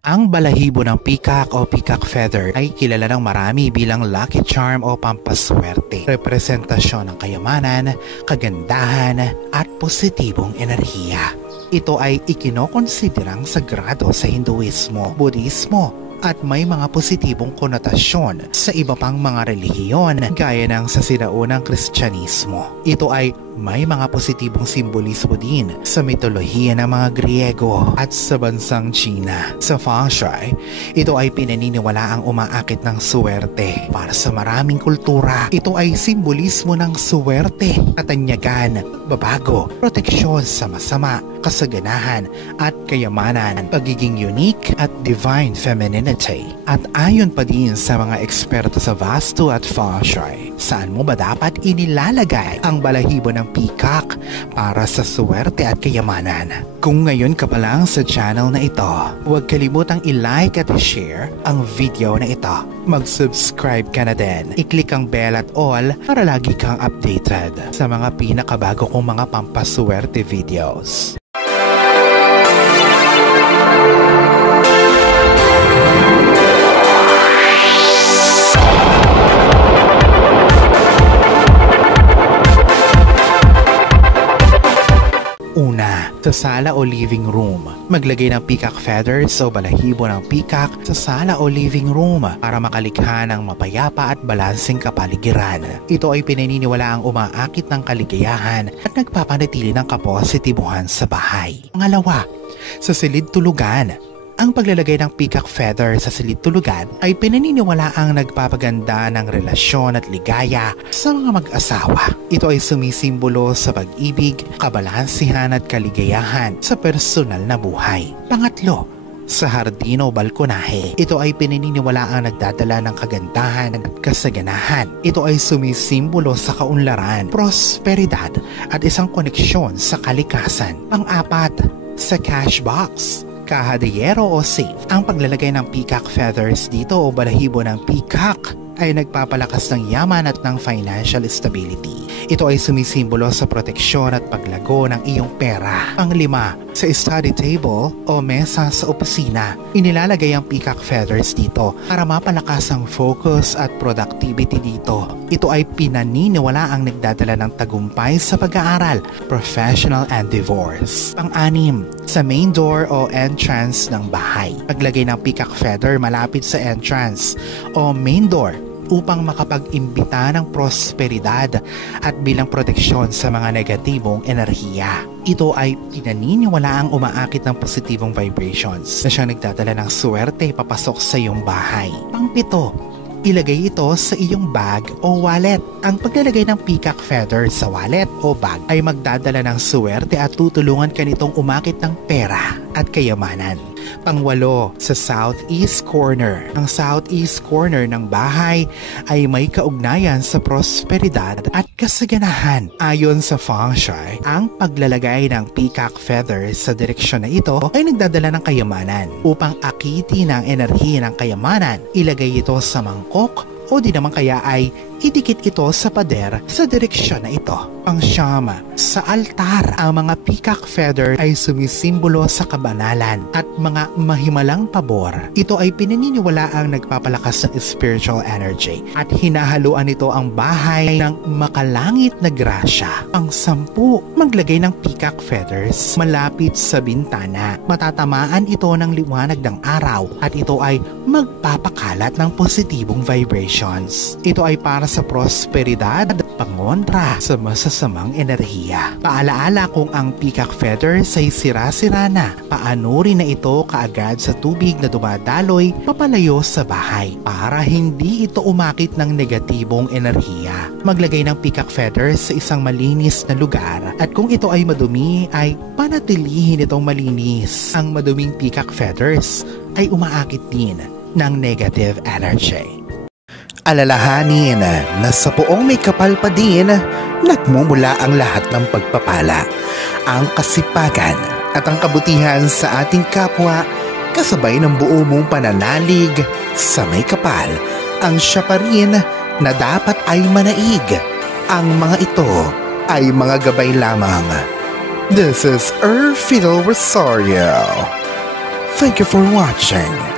Ang balahibo ng peacock o peacock feather ay kilala ng marami bilang lucky charm o pampaswerte. Representasyon ng kayamanan, kagandahan at positibong enerhiya. Ito ay ikinokonsiderang sagrado sa Hinduismo, Budismo at may mga positibong konotasyon sa iba pang mga relihiyon gaya ng sa sinaunang Kristyanismo. Ito ay may mga positibong simbolismo din sa mitolohiya ng mga Griego at sa bansang China. Sa feng shui, ito ay pinaniniwala ang umaakit ng suwerte. Para sa maraming kultura, ito ay simbolismo ng suwerte, katanyagan, babago, proteksyon sa masama, kasaganahan at kayamanan, pagiging unique at divine femininity. At ayon pa din sa mga eksperto sa Vastu at feng shui, saan mo ba dapat inilalagay ang balahibo ng peacock para sa suwerte at kayamanan? Kung ngayon ka pa lang sa channel na ito, huwag kalimutang i-like at i-share ang video na ito. Mag-subscribe ka na din. I-click ang bell at all para lagi kang updated sa mga pinakabago kong mga pampasuwerte videos. Una, sa sala o living room. Maglagay ng peacock feathers o balahibo ng peacock sa sala o living room para makalikha ng mapayapa at balanseng kapaligiran. Ito ay pinaniniwala ang umaakit ng kaligayahan at nagpapanatili ng kapositibuhan sa bahay. Pangalawa, sa silid tulugan. Ang paglalagay ng peacock feather sa silid tulugan ay pinaniniwala ang nagpapaganda ng relasyon at ligaya sa mga mag-asawa. Ito ay sumisimbolo sa pag-ibig, kabalansihan at kaligayahan sa personal na buhay. Pangatlo, sa hardin o balkonahe. Ito ay pinaniniwala ang nagdadala ng kagandahan at kasaganahan. Ito ay sumisimbolo sa kaunlaran, prosperidad at isang koneksyon sa kalikasan. Pang-apat, sa cash box. Kahadiyero o safe. Ang paglalagay ng peacock feathers dito o balahibo ng peacock ay nagpapalakas ng yaman at ng financial stability. Ito ay sumisimbolo sa proteksyon at paglago ng iyong pera. Panglima, sa study table o mesa sa opisina, inilalagay ang peacock feathers dito para mapalakas ang focus at productivity dito. Ito ay pinaniniwala ang nagdadala ng tagumpay sa pag-aaral, professional and divorce. Pang-anim, sa main door o entrance ng bahay. Paglagay ng peacock feather malapit sa entrance o main door upang makapag-imbita ng prosperidad at bilang proteksyon sa mga negatibong enerhiya. Ito ay pinaniniwala ang umaakit ng positibong vibrations na siyang nagdadala ng suwerte papasok sa iyong bahay. Pang-pito, ilagay ito sa iyong bag o wallet. Ang paglalagay ng peacock feather sa wallet o bag ay magdadala ng suwerte at tutulungan ka nitong umakit ng pera at kayamanan. Pangwalo, sa southeast corner. Ang southeast corner ng bahay ay may kaugnayan sa prosperidad at kasaganahan. Ayon sa feng shui, ang paglalagay ng peacock feathers sa direksyon na ito ay nagdadala ng kayamanan. Upang akitin ang enerhiya ng kayamanan, ilagay ito sa mangkok o di naman kaya ay idikit ito sa pader sa direksyon na ito. Pang-siyam, sa altar, ang mga peacock feather ay sumisimbolo sa kabanalan at mga mahimalang pabor. Ito ay pinaniniwala ang nagpapalakas ng spiritual energy at hinahaluan nito ang bahay ng makalangit na grasya. Pang-sampu, maglagay ng peacock feathers malapit sa bintana. Matatamaan ito ng liwanag ng araw at ito ay magpapakalat ng positibong vibrations. Ito ay para sa prosperidad at pangontra sa masasamang enerhiya. Paalaala kung ang peacock feathers ay sira-sira na, paanurin na ito kaagad sa tubig na dumadaloy papalayo sa bahay para hindi ito umakit ng negatibong enerhiya. Maglagay ng peacock feathers sa isang malinis na lugar at kung ito ay madumi ay panatilihin itong malinis. Ang maduming peacock feathers ay umaakit din ng negative energy. Alalahanin na sa poong may kapal pa din, nagmumula ang lahat ng pagpapala, ang kasipagan at ang kabutihan sa ating kapwa kasabay ng buo mong pananalig sa may kapal. Ang siya pa rin na dapat ay manaig. Ang mga ito ay mga gabay lamang. This is Fiddle Rosario Thank you for watching.